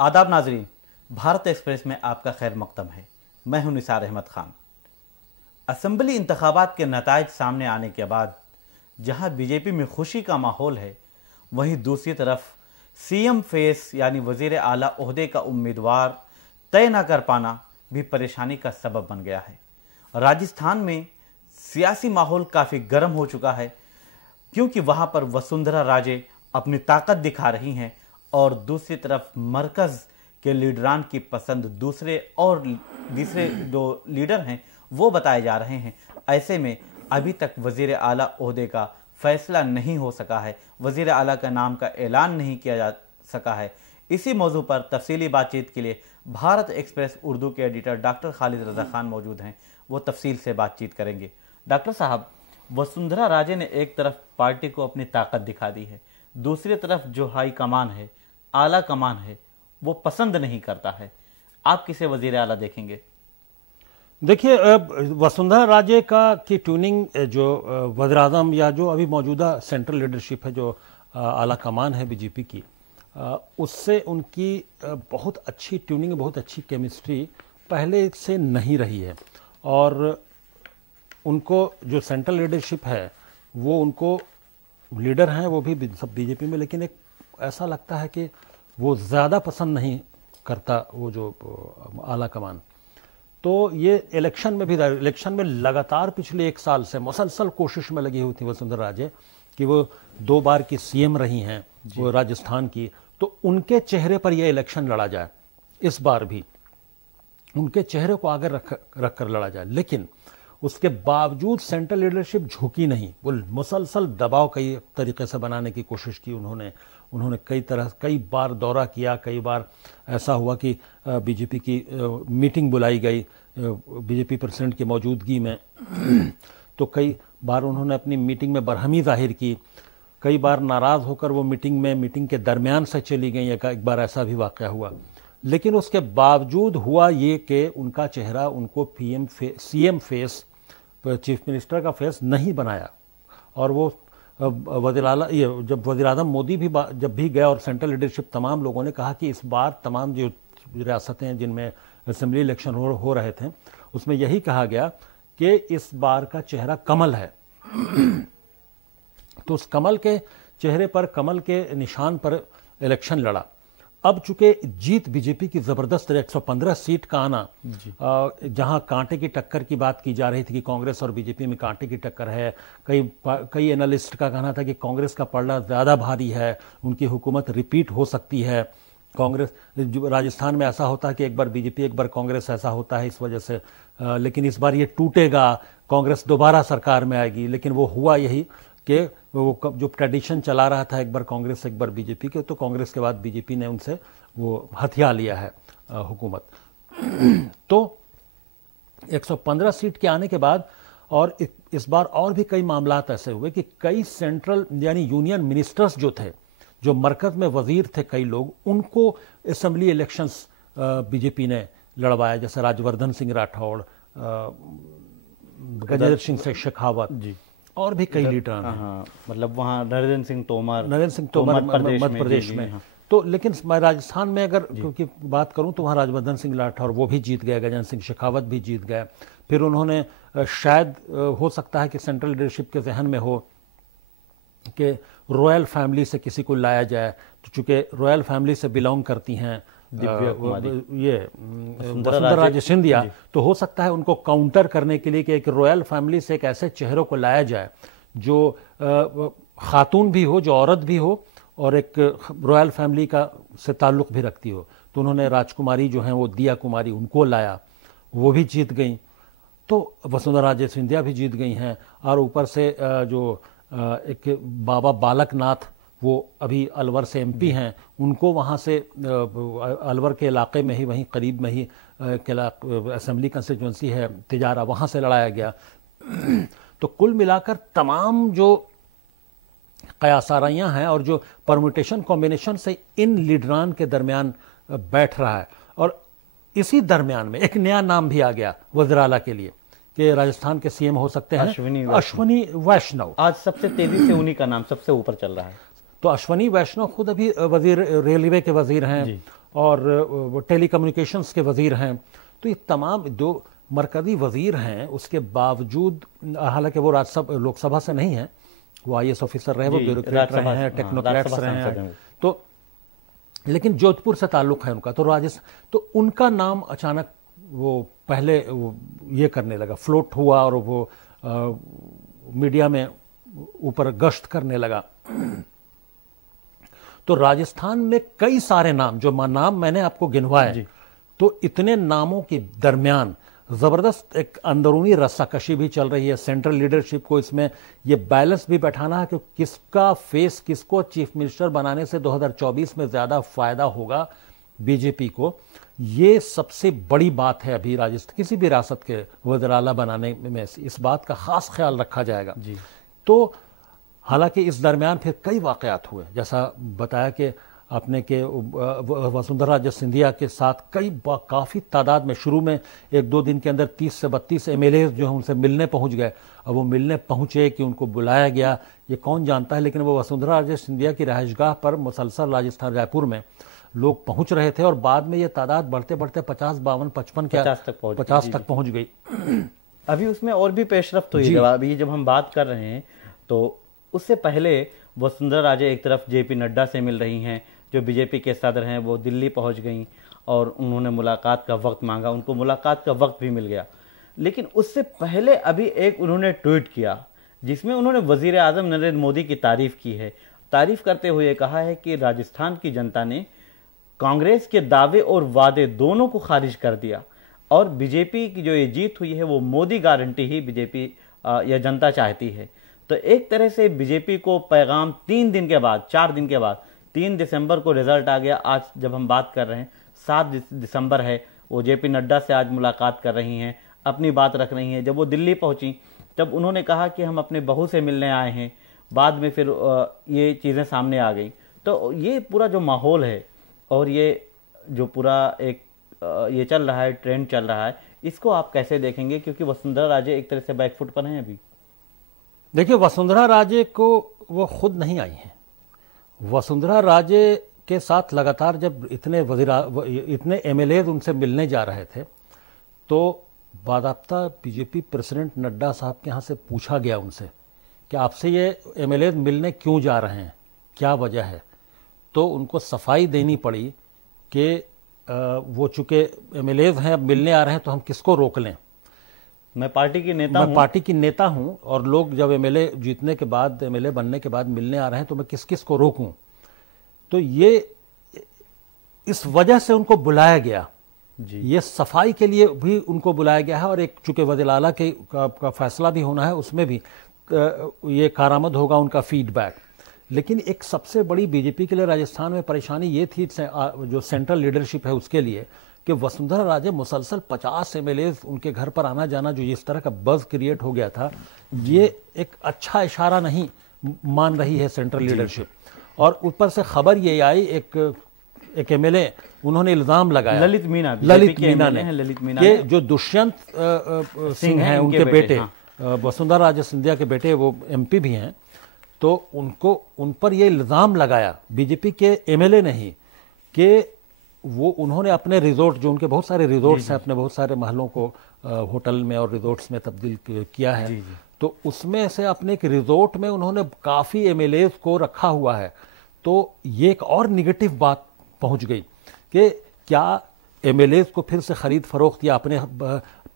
आदाब नाजरीन, भारत एक्सप्रेस में आपका खैर मकदम है। मैं हूं निसार अहमद खान। असम्बली इंतखाबात के नताइज सामने आने के बाद जहां बीजेपी में खुशी का माहौल है, वहीं दूसरी तरफ सीएम फेस यानी वजीर आला ओहदे का उम्मीदवार तय न कर पाना भी परेशानी का सबब बन गया है। राजस्थान में सियासी माहौल काफ़ी गर्म हो चुका है, क्योंकि वहां पर वसुंधरा राजे अपनी ताकत दिखा रही हैं और दूसरी तरफ मरकज के लीडरान की पसंद दूसरे जो लीडर हैं वो बताए जा रहे हैं। ऐसे में अभी तक वजीर आला ओहदे का फैसला नहीं हो सका है, वजीर आला का नाम का ऐलान नहीं किया जा सका है। इसी मौजू पर तफसीली बातचीत के लिए भारत एक्सप्रेस उर्दू के एडिटर डॉक्टर खालिद रजा खान मौजूद हैं। वो तफसील से बातचीत करेंगे। डॉक्टर साहब, वसुंधरा राजे ने एक तरफ पार्टी को अपनी ताकत दिखा दी है, दूसरी तरफ जो हाई कमान है, आला कमान है, वो पसंद नहीं करता है। आप किसे वजीर आला देखेंगे? देखिए, वसुंधरा राजे का की ट्यूनिंग जो वज़ीर आज़म या जो अभी मौजूदा सेंट्रल लीडरशिप है, जो आला कमान है बीजेपी की, उससे उनकी बहुत अच्छी ट्यूनिंग, बहुत अच्छी केमिस्ट्री पहले से नहीं रही है। और उनको जो सेंट्रल लीडरशिप है वो उनको लीडर हैं, वो भी सब बीजेपी में, लेकिन एक ऐसा लगता है कि वो ज़्यादा पसंद नहीं करता वो जो आला कमान। तो ये इलेक्शन में लगातार पिछले एक साल से मुसलसल कोशिश में लगी हुई थी वसुंधरा राजे कि वो 2 बार की सीएम रही हैं वो राजस्थान की, तो उनके चेहरे पर यह इलेक्शन लड़ा जाए, इस बार भी उनके चेहरे को आगे रख कर लड़ा जाए। लेकिन उसके बावजूद सेंट्रल लीडरशिप झुकी नहीं, वो मुसलसल दबाव कई तरीके से बनाने की कोशिश की। उन्होंने कई बार दौरा किया, कई बार ऐसा हुआ कि बीजेपी की मीटिंग बुलाई गई बीजेपी प्रेसिडेंट की मौजूदगी में, तो कई बार उन्होंने अपनी मीटिंग में बरहमी जाहिर की, कई बार नाराज़ होकर वो मीटिंग के दरमियान से चली गई। एक बार ऐसा भी वाक़या हुआ। लेकिन उसके बावजूद हुआ ये कि उनका चेहरा उनको सीएम फेस, चीफ मिनिस्टर का फेस नहीं बनाया। और वो जब वज़ीर आज़म मोदी भी जब भी गए और सेंट्रल लीडरशिप तमाम लोगों ने कहा कि इस बार तमाम जो रियासतें हैं जिनमें असेंबली इलेक्शन हो रहे थे, उसमें यही कहा गया कि इस बार का चेहरा कमल है। तो उस कमल के चेहरे पर, कमल के निशान पर इलेक्शन लड़ा। अब चूंकि जीत बीजेपी की जबरदस्त 115 सीट का आना, जहां कांटे की टक्कर की बात की जा रही थी कि कांग्रेस और बीजेपी में कांटे की टक्कर है, कई एनालिस्ट का कहना था कि कांग्रेस का पलड़ा ज्यादा भारी है, उनकी हुकूमत रिपीट हो सकती है। कांग्रेस राजस्थान में ऐसा होता है कि एक बार बीजेपी एक बार कांग्रेस, ऐसा होता है इस वजह से। लेकिन इस बार ये टूटेगा, कांग्रेस दोबारा सरकार में आएगी। लेकिन वो हुआ यही कि वो जो ट्रेडिशन चला रहा था एक बार कांग्रेस एक बार बीजेपी के, तो कांग्रेस के बाद बीजेपी ने उनसे वो हथिया लिया है हुकूमत। तो 115 सीट के आने के बाद और इस बार और भी कई मामलात ऐसे हुए कि कई सेंट्रल यानी यूनियन मिनिस्टर्स जो थे, जो मरकज में वजीर थे, कई लोग, उनको असेंबली इलेक्शंस बीजेपी ने लड़वाया, जैसे राज्यवर्धन सिंह राठौड़, गजेंद्र सिंह शेखावत जी, और भी कई लीडर हैं। मतलब वहाँ नरेंद्र सिंह तोमर मध्य प्रदेश में। हाँ। तो लेकिन मैं राजस्थान में अगर क्योंकि बात करूं तो वहाँ राज्यवर्धन सिंह राठौर वो भी जीत गए, गजेंद्र सिंह शेखावत भी जीत गए। फिर उन्होंने शायद हो सकता है कि सेंट्रल लीडरशिप के जहन में हो कि रॉयल फैमिली से किसी को लाया जाए, तो चूंकि रॉयल फैमिली से बिलोंग करती हैं ये वसुंधरा राजे सिंधिया, तो हो सकता है उनको काउंटर करने के लिए कि एक रॉयल फैमिली से एक ऐसे चेहरों को लाया जाए जो खातून भी हो, जो औरत भी हो, और एक रॉयल फैमिली का से ताल्लुक़ भी रखती हो। तो उन्होंने राजकुमारी जो हैं वो दिया कुमारी, उनको लाया, वो भी जीत गई। तो वसुंधरा राजे सिंधिया भी जीत गई हैं। और ऊपर से जो एक बाबा बालक नाथ, वो अभी अलवर से एमपी हैं, उनको वहाँ से अलवर के इलाके में ही, वहीं करीब में ही असेंबली कंस्टिट्यूंसी है तिजारा, वहाँ से लड़ाया गया। तो कुल मिलाकर तमाम जो कयासाराइयाँ हैं और जो परम्यूटेशन कॉम्बिनेशन से इन लीडरान के दरमियान बैठ रहा है। और इसी दरमियान में एक नया नाम भी आ गया वज़ीर आला के लिए कि राजस्थान के सीएम हो सकते हैं अश्वनी वैष्णव। आज सबसे तेजी से उन्हीं का नाम सबसे ऊपर चल रहा है। तो अश्वनी वैष्णव खुद अभी वजीर रेलवे के वजीर हैं और वो टेलीकम्युनिकेशंस के वजीर हैं। तो ये तमाम जो मरकजी वजीर हैं उसके बावजूद, हालांकि वो राज्यसभा लोकसभा से नहीं है, वो IAS ऑफिसर रहे, वो ब्यूरोक्रेट रहे हैं, टेक्नोक्रेट्स रहे हैं, तो लेकिन जोधपुर से ताल्लुक है उनका। तो राजस्थान, तो उनका नाम अचानक वो पहले वो ये करने लगा, फ्लोट हुआ और वो मीडिया में ऊपर गश्त करने लगा। तो राजस्थान में कई सारे नाम, जो नाम मैंने आपको गिनवाए, तो इतने नामों के दरमियान जबरदस्त एक अंदरूनी रस्साकशी भी चल रही है। सेंट्रल लीडरशिप को इसमें ये बैलेंस भी बैठाना है कि किसका फेस, किसको चीफ मिनिस्टर बनाने से 2024 में ज्यादा फायदा होगा बीजेपी को। ये सबसे बड़ी बात है अभी राजस्थान किसी भी रियासत के वज़ीर-ए-आला बनाने में, इस बात का खास ख्याल रखा जाएगा जी। तो हालांकि इस दरमियान फिर कई वाकयात हुए, जैसा बताया कि अपने के वसुंधरा राजे सिंधिया के साथ काफ़ी तादाद में, शुरू में 1-2 दिन के अंदर 30 से 32 MLA जो हैं उनसे मिलने पहुंच गए। अब वो मिलने पहुंचे कि उनको बुलाया गया ये कौन जानता है, लेकिन वो वसुंधरा राजे सिंधिया की रहायशगाह पर मुसलसल राजस्थान रायपुर में लोग पहुंच रहे थे और बाद में ये तादाद बढ़ते बढ़ते 50, 52, 55 50 तक पहुंच गई। अभी उसमें और भी पेशरफ्त हुई है। अभी जब हम बात कर रहे हैं तो उससे पहले वसुंधरा राजे एक तरफ JP नड्डा से मिल रही हैं, जो बीजेपी के सदर हैं, वो दिल्ली पहुंच गईं और उन्होंने मुलाकात का वक्त मांगा, उनको मुलाकात का वक्त भी मिल गया। लेकिन उससे पहले अभी एक उन्होंने ट्वीट किया जिसमें उन्होंने वजीर आजम नरेंद्र मोदी की तारीफ की है। तारीफ करते हुए कहा है कि राजस्थान की जनता ने कांग्रेस के दावे और वादे दोनों को खारिज कर दिया और बीजेपी की जो ये जीत हुई है वो मोदी गारंटी ही बीजेपी या जनता चाहती है। तो एक तरह से बीजेपी को पैगाम 3 दिन के बाद, 4 दिन के बाद 3 दिसंबर को रिजल्ट आ गया। आज जब हम बात कर रहे हैं 7 दिसंबर है, वो JP नड्डा से आज मुलाकात कर रही हैं, अपनी बात रख रही हैं। जब वो दिल्ली पहुंची तब उन्होंने कहा कि हम अपने बहू से मिलने आए हैं, बाद में फिर ये चीज़ें सामने आ गई। तो ये पूरा जो माहौल है और ये जो पूरा एक ये चल रहा है, ट्रेंड चल रहा है, इसको आप कैसे देखेंगे? क्योंकि वसुंधरा राजे एक तरह से बैकफुट पर हैं अभी। देखिए, वसुंधरा राजे को वो खुद नहीं आई हैं। वसुंधरा राजे के साथ लगातार जब इतने MLA उनसे मिलने जा रहे थे तो बाकायदा बीजेपी प्रेसिडेंट नड्डा साहब के यहाँ से पूछा गया उनसे कि आपसे ये MLA मिलने क्यों जा रहे हैं, क्या वजह है। तो उनको सफाई देनी पड़ी कि वो चूंकि MLA हैं, अब मिलने आ रहे हैं तो हम किसको रोक लें। मैं पार्टी की नेता हूं और लोग जब MLA जीतने के बाद, MLA बनने के बाद मिलने आ रहे हैं तो मैं किस को रोकूं। तो ये इस वजह से उनको बुलाया गया जी। ये सफाई के लिए भी उनको बुलाया गया है और एक चूंकि वज़ीर-ए-आला का फैसला भी होना है, उसमें भी ये कारामद होगा उनका फीडबैक। लेकिन एक सबसे बड़ी बीजेपी के लिए राजस्थान में परेशानी ये थी, जो सेंट्रल लीडरशिप है उसके लिए, कि वसुंधरा राजे मुसलसल 50 MLA उनके घर पर आना जाना, जो इस तरह का बज़ क्रिएट हो गया था, ये एक अच्छा इशारा नहीं मान रही है सेंट्रल लीडरशिप। और ऊपर से खबर ये आई, एक MLA उन्होंने इल्जाम लगाया, ललित मीना ने, कि जो दुष्यंत सिंह हैं उनके बेटे, वसुंधरा राजे सिंधिया के बेटे, वो MP भी हैं, तो उन पर ये इल्जाम लगाया बीजेपी के MLA नहीं, कि वो उन्होंने अपने रिजोर्ट, जो उनके बहुत सारे रिजोर्ट्स हैं, अपने बहुत सारे महलों को होटल में और रिजोर्ट्स में तब्दील किया है, तो उसमें से अपने एक रिजोर्ट में उन्होंने काफ़ी MLAs को रखा हुआ है। तो ये एक और निगेटिव बात पहुंच गई कि क्या MLAs को फिर से खरीद फरोख्त या अपने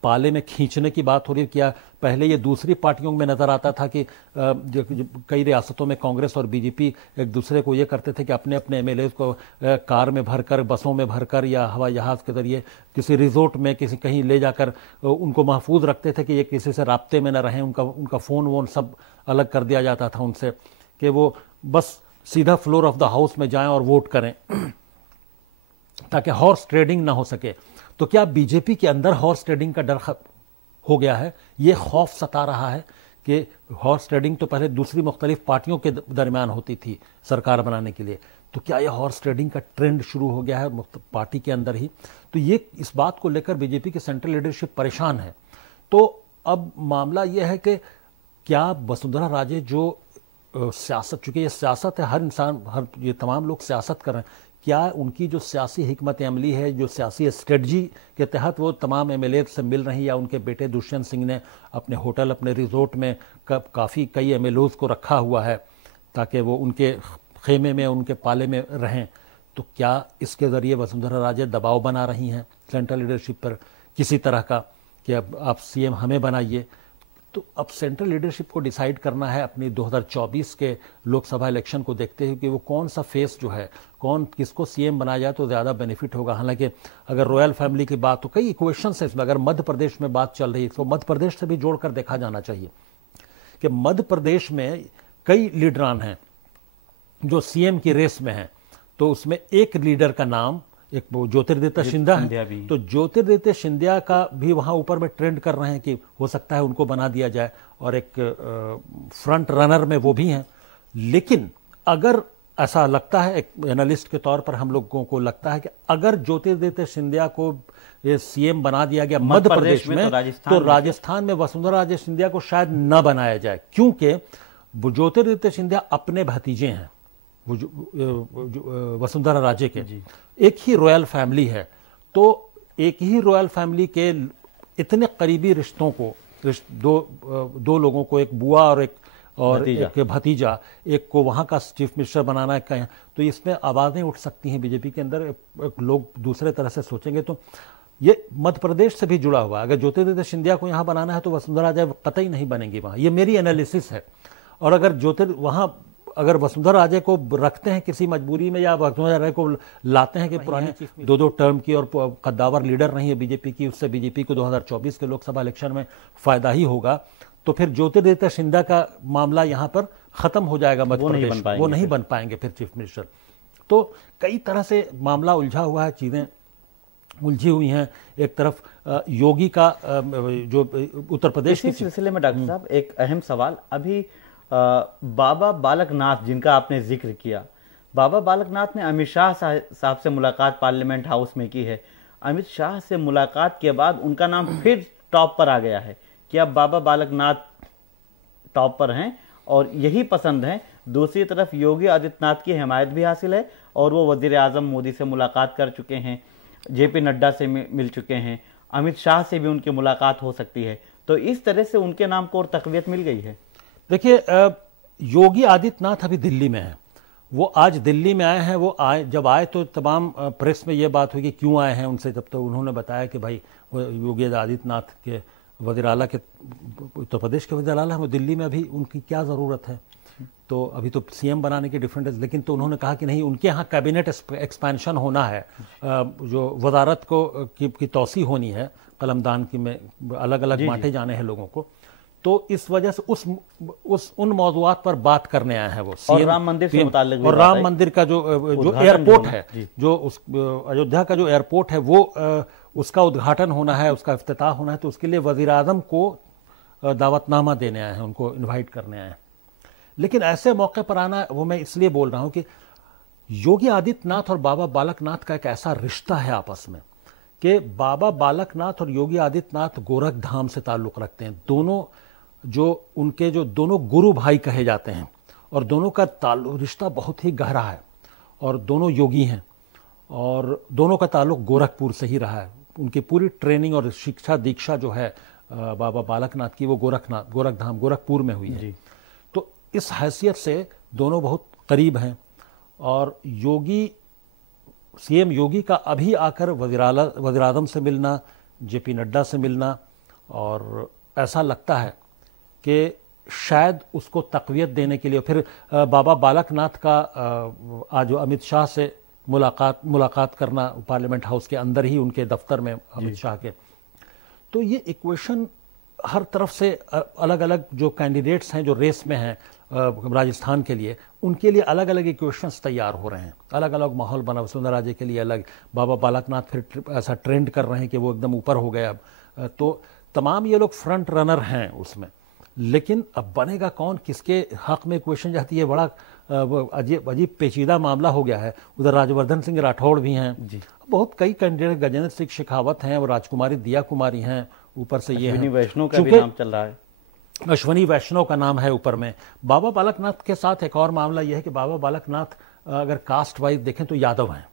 पाले में खींचने की बात हो रही है। क्या पहले ये दूसरी पार्टियों में नजर आता था कि कई रियासतों में कांग्रेस और बीजेपी एक दूसरे को ये करते थे कि अपने अपने MLAs को कार में भरकर, बसों में भरकर या हवाई जहाज के जरिए किसी रिजोर्ट में किसी कहीं ले जाकर उनको महफूज रखते थे कि ये किसी से राब्ते में न रहें। उनका फ़ोन वोन सब अलग कर दिया जाता था उनसे, कि वो बस सीधा फ्लोर ऑफ द हाउस में जाएं और वोट करें ताकि हॉर्स ट्रेडिंग ना हो सके। तो क्या बीजेपी के अंदर हॉर्स ट्रेडिंग का डर हो गया है? ये खौफ सता रहा है कि हॉर्स ट्रेडिंग तो पहले दूसरी मुख्तलिफ पार्टियों के दरमियान होती थी सरकार बनाने के लिए, तो क्या ये हॉर्स ट्रेडिंग का ट्रेंड शुरू हो गया है पार्टी के अंदर ही? तो ये इस बात को लेकर बीजेपी की सेंट्रल लीडरशिप परेशान है। तो अब मामला यह है कि क्या वसुंधरा राजे जो सियासत, चूंकि ये सियासत है, हर इंसान, ये तमाम लोग सियासत कर रहे हैं, क्या उनकी जो सियासी हिकमत अमली है, जो सियासी स्ट्रेटजी के तहत वो तमाम एमएलए से मिल रही हैं, या उनके बेटे दुष्यंत सिंह ने अपने होटल, अपने रिजोर्ट में काफ़ी कई एमएलओज को रखा हुआ है ताकि वो उनके खेमे में, उनके पाले में रहें, तो क्या इसके ज़रिए वसुंधरा राजे दबाव बना रही हैं सेंट्रल लीडरशिप पर किसी तरह का कि अब आप सीएम हमें बनाइए? तो अब सेंट्रल लीडरशिप को डिसाइड करना है अपनी 2024 के लोकसभा इलेक्शन को देखते हुए कि वो कौन सा फेस जो है, कौन किसको सीएम बनाया जाए तो ज़्यादा बेनिफिट होगा। हालांकि अगर रॉयल फैमिली की बात, तो कई इक्वेशंस है इसमें। अगर मध्य प्रदेश में बात चल रही है तो मध्य प्रदेश से भी जोड़कर देखा जाना चाहिए कि मध्य प्रदेश में कई लीडरान हैं जो सीएम की रेस में हैं। तो उसमें एक लीडर का नाम, एक वो ज्योतिरादित्य सिंधिया है, तो ज्योतिरादित्य सिंधिया का भी वहां ऊपर में ट्रेंड कर रहे हैं कि हो सकता है उनको बना दिया जाए, और एक फ्रंट रनर में वो भी हैं। लेकिन अगर ऐसा लगता है, एक एनालिस्ट के तौर पर हम लोगों को लगता है कि अगर ज्योतिरादित्य सिंधिया को ये सीएम बना दिया गया मध्य प्रदेश में, तो राजस्थान में वसुंधरा राजे सिंधिया को शायद न बनाया जाए, क्योंकि ज्योतिरादित्य सिंधिया अपने भतीजे हैं वसुंधरा राजे के, एक ही रॉयल फैमिली है। तो एक ही रॉयल फैमिली के इतने करीबी रिश्तों को, दो लोगों को, एक बुआ और एक भतीजा, एक को वहां का चीफ मिनिस्टर बनाना है, तो इसमें आवाजें उठ सकती हैं बीजेपी के अंदर। लोग दूसरे तरह से सोचेंगे। तो ये मध्य प्रदेश से भी जुड़ा हुआ है। अगर ज्योतिरादित्य सिंधिया को यहाँ बनाना है तो वसुंधरा राजे कतई नहीं बनेंगी वहां, ये मेरी एनालिसिस है। और अगर वहां अगर वसुंधरा राजे को रखते हैं किसी मजबूरी में, या वसुंधरा राजे को लाते हैं कि पुरानी 2-2 टर्म की और कद्दावर लीडर नहीं है बीजेपी की, उससे बीजेपी को 2024 के लोकसभा इलेक्शन में फायदा ही होगा, तो फिर ज्योतिरादित्य सिंधिया का मामला यहाँ पर खत्म हो जाएगा मध्य प्रदेश, वो नहीं बन पाएंगे फिर चीफ मिनिस्टर। तो कई तरह से मामला उलझा हुआ है, चीजें उलझी हुई हैं। एक तरफ योगी का जो उत्तर प्रदेश के सिलसिले में डॉक्टर साहब एक अहम सवाल, अभी बाबा बालकनाथ जिनका आपने जिक्र किया, बाबा बालकनाथ ने अमित शाह साहब से मुलाकात पार्लियामेंट हाउस में की है। अमित शाह से मुलाकात के बाद उनका नाम फिर टॉप पर आ गया है कि अब बाबा बालकनाथ टॉप पर हैं और यही पसंद है। दूसरी तरफ योगी आदित्यनाथ की हिमायत भी हासिल है और वो वजीर आजम मोदी से मुलाकात कर चुके हैं, जेपी नड्डा से मिल चुके हैं, अमित शाह से भी उनकी मुलाकात हो सकती है। तो इस तरह से उनके नाम को और तकवीत मिल गई है। देखिए, योगी आदित्यनाथ अभी दिल्ली में है। वो आज दिल्ली में आए हैं। वो जब आए तो तमाम प्रेस में ये बात हुई कि क्यों आए हैं उनसे, तब तो उन्होंने बताया कि भाई योगी आदित्यनाथ के वज़ीर आला के, उत्तर प्रदेश के वज़ीर आला, वो दिल्ली में अभी उनकी क्या ज़रूरत है, तो अभी तो सीएम बनाने की डिफरेंट है। लेकिन तो उन्होंने कहा कि नहीं, उनके यहाँ कैबिनेट एक्सपेंशन होना है, जो वजारत को की तोसी होनी है, कलमदान की में अलग अलग बांटे जाने हैं लोगों को। तो इस वजह से उन मौजूआत पर बात करने आए हैं वो, और राम मंदिर से मुताल्लिक, और राम मंदिर का जो एयरपोर्ट है, जो उस अयोध्या का जो एयरपोर्ट है, वो उसका उद्घाटन होना है, उसका इफ्तिताह होना है। तो उसके लिए वजीर आजम को दावतनामा देने आए हैं, उनको इन्वाइट करने आए हैं। लेकिन ऐसे मौके पर आना, वो मैं इसलिए बोल रहा हूं कि योगी आदित्यनाथ और बाबा बालकनाथ का एक ऐसा रिश्ता है आपस में कि बाबा बालकनाथ और योगी आदित्यनाथ गोरखधाम से ताल्लुक़ रखते हैं। दोनों जो दोनों गुरु भाई कहे जाते हैं, और दोनों का रिश्ता बहुत ही गहरा है, और दोनों योगी हैं, और दोनों का ताल्लुक़ गोरखपुर से ही रहा है। उनकी पूरी ट्रेनिंग और शिक्षा दीक्षा जो है बाबा बालकनाथ की, वो गोरखधाम गोरखपुर में हुई है। तो इस हैसियत से दोनों बहुत करीब हैं। और सीएम योगी का अभी आकर वज़ीर आज़म से मिलना, जेपी नड्डा से मिलना, और ऐसा लगता है कि शायद उसको तक़वियत देने के लिए फिर बाबा बालकनाथ का आज अमित शाह से मुलाकात करना पार्लियामेंट हाउस के अंदर ही, उनके दफ्तर में अमित शाह के। तो ये इक्वेशन हर तरफ से अलग अलग जो कैंडिडेट्स हैं जो रेस में हैं राजस्थान के लिए, उनके लिए अलग अलग इक्वेशंस तैयार हो रहे हैं, अलग अलग माहौल बना। वसुंधरा राजे के लिए अलग, बाबा बालकनाथ फिर ऐसा ट्रेंड कर रहे हैं कि वो एकदम ऊपर हो गए अब। तो तमाम ये लोग फ्रंट रनर हैं उसमें। लेकिन अब बनेगा कौन, किसके हक में क्वेश्चन जाती है, बड़ा अजीब पेचीदा मामला हो गया है। उधर राजवर्धन सिंह राठौड़ भी हैं जी, बहुत कई कैंडिडेट, गजेंद्र सिंह शेखावत हैं, और राजकुमारी दिया कुमारी हैं, ऊपर से ये अश्विनी वैष्णव का भी नाम चल रहा है, अश्विनी वैष्णव का नाम है ऊपर में। बाबा बालकनाथ के साथ एक और मामला यह है कि बाबा बालकनाथ अगर कास्ट वाइज देखें तो यादव हैं,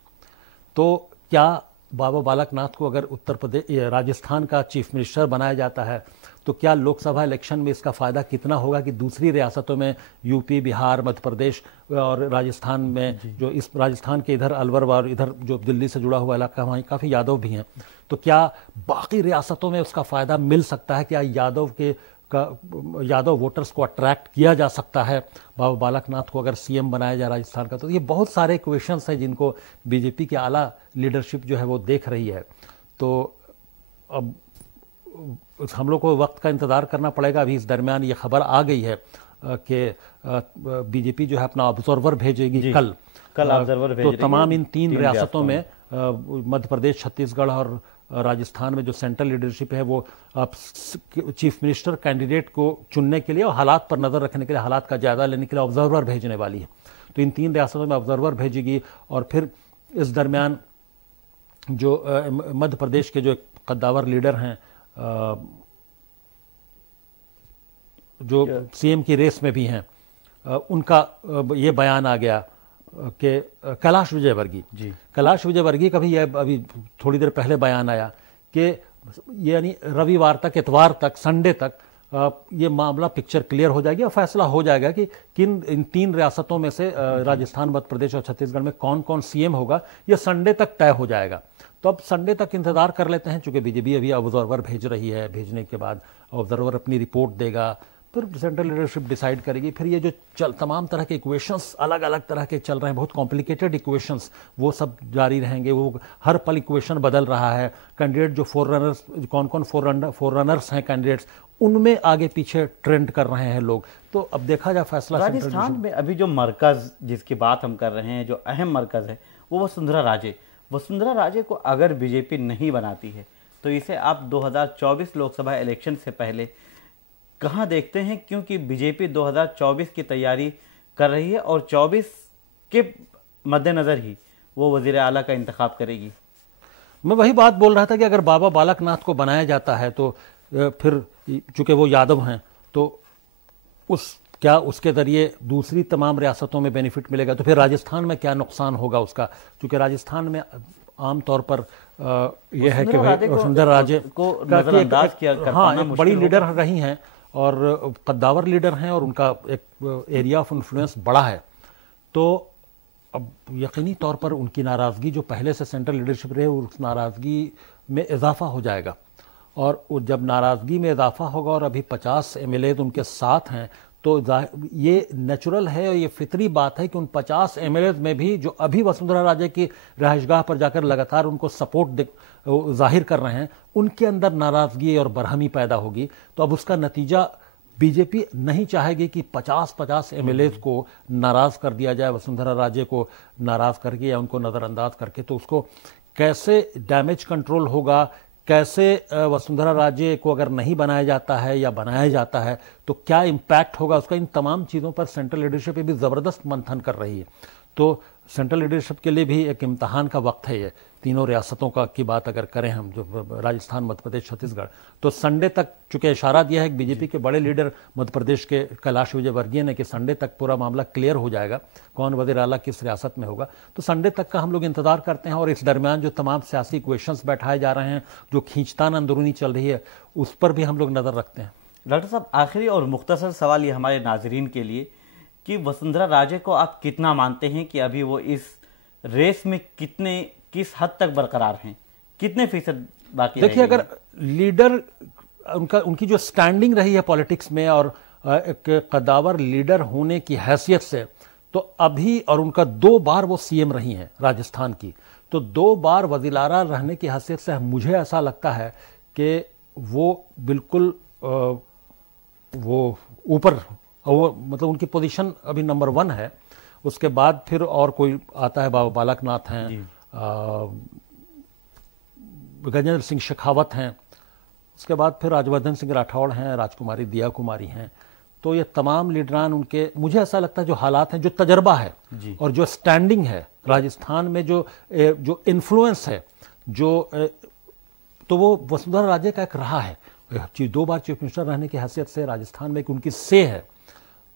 तो क्या बाबा बालक नाथ को अगर उत्तर प्रदेश राजस्थान का चीफ मिनिस्टर बनाया जाता है तो क्या लोकसभा इलेक्शन में इसका फ़ायदा कितना होगा कि दूसरी रियासतों में यूपी, बिहार, मध्य प्रदेश और राजस्थान में जो इस राजस्थान के इधर अलवर और इधर जो दिल्ली से जुड़ा हुआ इलाका वहीं काफ़ी यादव भी हैं, तो क्या बाकी रियासतों में उसका फ़ायदा मिल सकता है? क्या यादव वोटर्स को अट्रैक्ट किया जा सकता है बाबा बालक नाथ को अगर सीएम बनाया जाए राजस्थान का? तो ये बहुत सारे क्वेश्चंस हैं जिनको बीजेपी के आला लीडरशिप जो है वो देख रही है। तो अब हम लोग को वक्त का इंतज़ार करना पड़ेगा। अभी इस दरमियान ये खबर आ गई है कि बीजेपी जो है अपना ऑब्जर्वर भेजेगी कल ऑब्जर्वर भेज तो रही है तमाम इन तीन रियासतों में मध्य प्रदेश, छत्तीसगढ़ और राजस्थान में जो सेंट्रल लीडरशिप है वो अब चीफ मिनिस्टर कैंडिडेट को चुनने के लिए और हालात पर नज़र रखने के लिए, हालात का जायजा लेने के लिए ऑब्जर्वर भेजने वाली है। तो इन तीन रियासतों में ऑब्जर्वर भेजेगी और फिर इस दरमियान जो मध्य प्रदेश के जो कद्दावर लीडर हैं जो सीएम की रेस में भी हैं, उनका ये बयान आ गया कि कैलाश विजयवर्गीय का भी यह अभी थोड़ी देर पहले बयान आया कि यानी रविवार तक, इतवार तक, संडे तक ये मामला पिक्चर क्लियर हो जाएगी और फैसला हो जाएगा कि किन इन तीन रियासतों में से राजस्थान, मध्य प्रदेश और छत्तीसगढ़ में कौन कौन सीएम होगा। ये संडे तक तय हो जाएगा। तो अब संडे तक इंतजार कर लेते हैं, चूंकि बीजेपी अभी ऑब्जर्वर भेज रही है। भेजने के बाद ऑब्जर्वर अपनी रिपोर्ट देगा, फिर सेंट्रल लीडरशिप डिसाइड करेगी। फिर ये जो तमाम तरह के इक्वेशंस अलग अलग तरह के चल रहे हैं, बहुत कॉम्प्लिकेटेड इक्वेशंस, वो सब जारी रहेंगे। वो हर पल इक्वेशन बदल रहा है। कैंडिडेट जो कौन कौन फोर रनर्स हैं कैंडिडेट्स, उनमें आगे पीछे ट्रेंड कर रहे हैं लोग। तो अब देखा जाए फैसला। राजस्थान में अभी जो मरकज जिसकी बात हम कर रहे हैं, जो अहम मरकज है वो वसुंधरा राजे को अगर बीजेपी नहीं बनाती है तो इसे आप 2024 लोकसभा इलेक्शन से पहले कहां देखते हैं? क्योंकि बीजेपी 2024 की तैयारी कर रही है और 24 के मद्देनजर ही वो वजीर आला का इंतखाब करेगी। मैं वही बात बोल रहा था कि अगर बाबा बालक नाथ को बनाया जाता है तो फिर चूंकि वो यादव हैं तो क्या उसके जरिए दूसरी तमाम रियासतों में बेनिफिट मिलेगा? तो फिर राजस्थान में क्या नुकसान होगा उसका? क्योंकि राजस्थान में आमतौर पर यह है कि वसुंधरा राजे को नजरअंदाज किया हाँ, एक बड़ी लीडर रही हैं और कद्दावर लीडर हैं और उनका एक एरिया ऑफ इन्फ्लुएंस बड़ा है। तो अब यकीनी तौर पर उनकी नाराज़गी जो पहले से सेंट्रल लीडरशिप रहे, उस नाराज़गी में इजाफा हो जाएगा। और जब नाराज़गी में इजाफा होगा और अभी 50 एमएलए उनके साथ हैं, तो ये नेचुरल है और ये फितरी बात है कि उन 50 एमएलए में भी जो अभी वसुंधरा राजे की रहायशगाह पर जाकर लगातार उनको सपोर्ट जाहिर कर रहे हैं, उनके अंदर नाराज़गी और बरहमी पैदा होगी। तो अब उसका नतीजा बीजेपी नहीं चाहेगी कि 50-50 एमएलए को नाराज़ कर दिया जाए, वसुंधरा राजे को नाराज़ करके या उनको नज़रअंदाज करके। तो उसको कैसे डैमेज कंट्रोल होगा, कैसे वसुंधरा राजे को अगर नहीं बनाया जाता है या बनाया जाता है तो क्या इम्पैक्ट होगा उसका, इन तमाम चीज़ों पर सेंट्रल लीडरशिप भी ज़बरदस्त मंथन कर रही है। तो सेंट्रल लीडरशिप के लिए भी एक इम्तहान का वक्त है ये। तीनों रियासतों की बात अगर करें हम, जो राजस्थान, मध्य प्रदेश, छत्तीसगढ़, तो संडे तक, चूंकि इशारा दिया है कि बीजेपी के बड़े लीडर मध्य प्रदेश के कैलाश विजयवर्गीय ने कि संडे तक पूरा मामला क्लियर हो जाएगा कौन वज़ीर आला किस रियासत में होगा। तो संडे तक का हम लोग इंतजार करते हैं। और इस दरमियान जो तमाम सियासी क्वेश्चंस बैठाए जा रहे हैं, जो खींचतान अंदरूनी चल रही है, उस पर भी हम लोग नज़र रखते हैं। डॉक्टर साहब, आखिरी और मुख्तसर सवाल ये हमारे नाजरीन के लिए कि वसुंधरा राजे को आप कितना मानते हैं कि अभी वो इस रेस में किस हद तक बरकरार हैं, कितने फीसद बाकी? देखिए, अगर लीडर उनकी जो स्टैंडिंग रही है पॉलिटिक्स में और एक कद्दावर लीडर होने की हैसियत से, तो अभी, और उनका 2 बार वो सीएम रही हैं राजस्थान की, तो 2 बार वज़ीर आला रहने की हैसियत से मुझे ऐसा लगता है कि वो बिल्कुल वो ऊपर, वो मतलब उनकी पोजीशन अभी नंबर 1 है। उसके बाद फिर और कोई आता है, बाबा बालक नाथ हैं, गजेंद्र सिंह शेखावत हैं, उसके बाद फिर राजवर्धन सिंह राठौड़ हैं, राजकुमारी दिया कुमारी हैं। तो ये तमाम लीडरान उनके, मुझे ऐसा लगता है जो हालात हैं, जो तजर्बा है और जो स्टैंडिंग है राजस्थान में, जो इन्फ्लुएंस है, तो वो वसुंधरा राजे का एक रहा है। 2 बार चीफ मिनिस्टर रहने की हैसियत से राजस्थान में उनकी से है,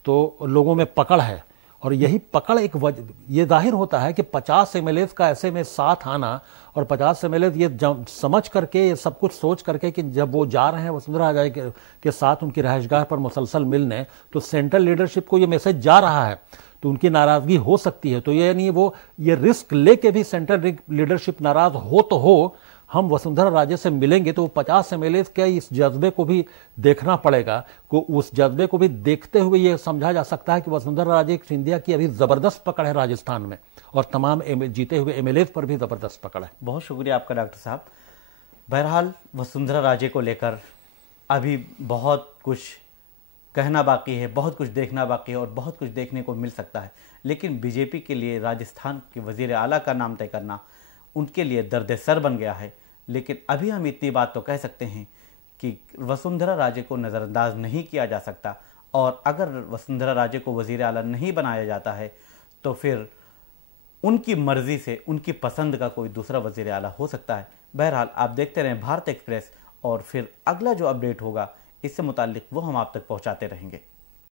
तो लोगों में पकड़ है और यही पकड़ ये जाहिर होता है कि 50 एमएलए का ऐसे में साथ आना और 50 एमएलए ये समझ करके, ये सब कुछ सोच करके कि जब वो जा रहे हैं वसुंधरा राजे के साथ उनकी रहायशगाह पर मुसलसल मिलने, तो सेंट्रल लीडरशिप को ये मैसेज जा रहा है, तो उनकी नाराजगी हो सकती है। तो ये नहीं, वो ये रिस्क लेके भी सेंट्रल लीडरशिप नाराज हो तो हो, हम वसुंधरा राजे से मिलेंगे तो 50 एमएलए के इस जज्बे को भी देखना पड़ेगा। को उस जज्बे को भी देखते हुए ये समझा जा सकता है कि वसुंधरा राजे सिंधिया की अभी जबरदस्त पकड़ है राजस्थान में, और तमाम जीते हुए एमएलए पर भी जबरदस्त पकड़ है। बहुत शुक्रिया आपका डॉक्टर साहब। बहरहाल वसुंधरा राजे को लेकर अभी बहुत कुछ कहना बाकी है, बहुत कुछ देखना बाकी है और बहुत कुछ देखने को मिल सकता है, लेकिन बीजेपी के लिए राजस्थान के वजीर आला का नाम तय करना उनके लिए दर्द सर बन गया है। लेकिन अभी हम इतनी बात तो कह सकते हैं कि वसुंधरा राजे को नज़रअंदाज नहीं किया जा सकता, और अगर वसुंधरा राजे को वजीर आला नहीं बनाया जाता है तो फिर उनकी मर्जी से, उनकी पसंद का कोई दूसरा वजीर आला हो सकता है। बहरहाल आप देखते रहें भारत एक्सप्रेस, और फिर अगला जो अपडेट होगा इससे मुताल्लिक वो हम आप तक पहुंचाते रहेंगे।